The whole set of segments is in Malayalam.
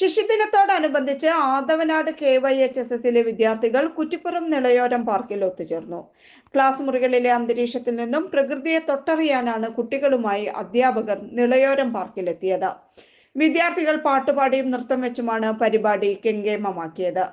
ശിശുദിനത്തോടനുബന്ധിച്ച് Athavanad K Y H S എസിലെ വിദ്യാർത്ഥികൾ കുറ്റിപ്പുറം നിളയോരം പാർക്കിൽ ഒത്തുചേർന്നു. ക്ലാസ് മുറികളിലെ അന്തരീക്ഷത്തിൽ നിന്നും പ്രകൃതിയെ തൊട്ടറിയാനാണ് കുട്ടികളുമായി അധ്യാപകർ നിളയോരം പാർക്കിലെത്തിയത്. വിദ്യാർത്ഥികൾ പാട്ടുപാടിയും നൃത്തം വെച്ചുമാണ് പരിപാടി കെങ്കേമമാക്കിയത്.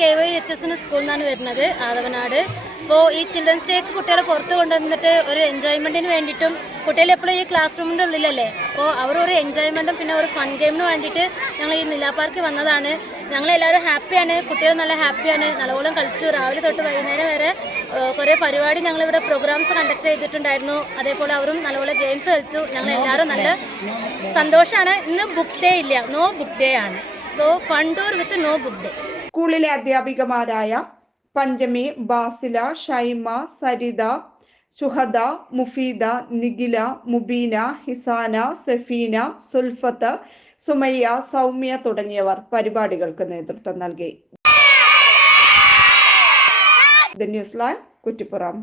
കെ വൈ എച്ച് എസ് സ്കൂളിൽ നിന്നാണ് വരുന്നത് ആദവനാട്. അപ്പോൾ ഈ ചിൽഡ്രൻസ് ഡേക്ക് കുട്ടികളെ പുറത്ത് കൊണ്ടുവന്നിട്ട് ഒരു എൻജോയ്മെന്റിന് വേണ്ടിയിട്ടും കുട്ടികൾ എപ്പോഴും ഈ ക്ലാസ് റൂമിന്റെ ഉള്ളിലല്ലേ? അപ്പോൾ അവർ ഒരു എൻജോയ്മെന്റും പിന്നെ ഒരു ഫൺ ഗെയിമിന് വേണ്ടിയിട്ട് ഞങ്ങൾ ഈ നിലാ പാർക്ക് വന്നതാണ്. ഞങ്ങളെല്ലാവരും ഹാപ്പിയാണ് കുട്ടികൾ നല്ല ഹാപ്പിയാണ് നല്ലപോലെ കളിച്ചു. രാവിലെ തൊട്ട് വൈകുന്നേരം വരെ കുറേ പരിപാടി ഞങ്ങളിവിടെ പ്രോഗ്രാംസ് കണ്ടക്ട് ചെയ്തിട്ടുണ്ടായിരുന്നു. അതേപോലെ അവരും നല്ലപോലെ ഗെയിംസ് കളിച്ചു. ഞങ്ങളെല്ലാവരും നല്ല സന്തോഷമാണ് ഇന്ന് ബുക്ക് ഡേ ഇല്ല. നോ ബുക്ക് ഡേ ആണ്. So fun tour with no book day സ്കൂളിലെ അധ്യാപികമാരായ പഞ്ചമി ബാസില ഷൈമ സരിത സുഹദ മുഫീദ നിഖില മുബീന ഹിസാന സഫീന സുൽഫത്ത് സുമയ്യ സൗമ്യ തുടങ്ങിയവർ പരിപാടികൾക്ക് നേതൃത്വം നൽകി. News live Kuttippuram.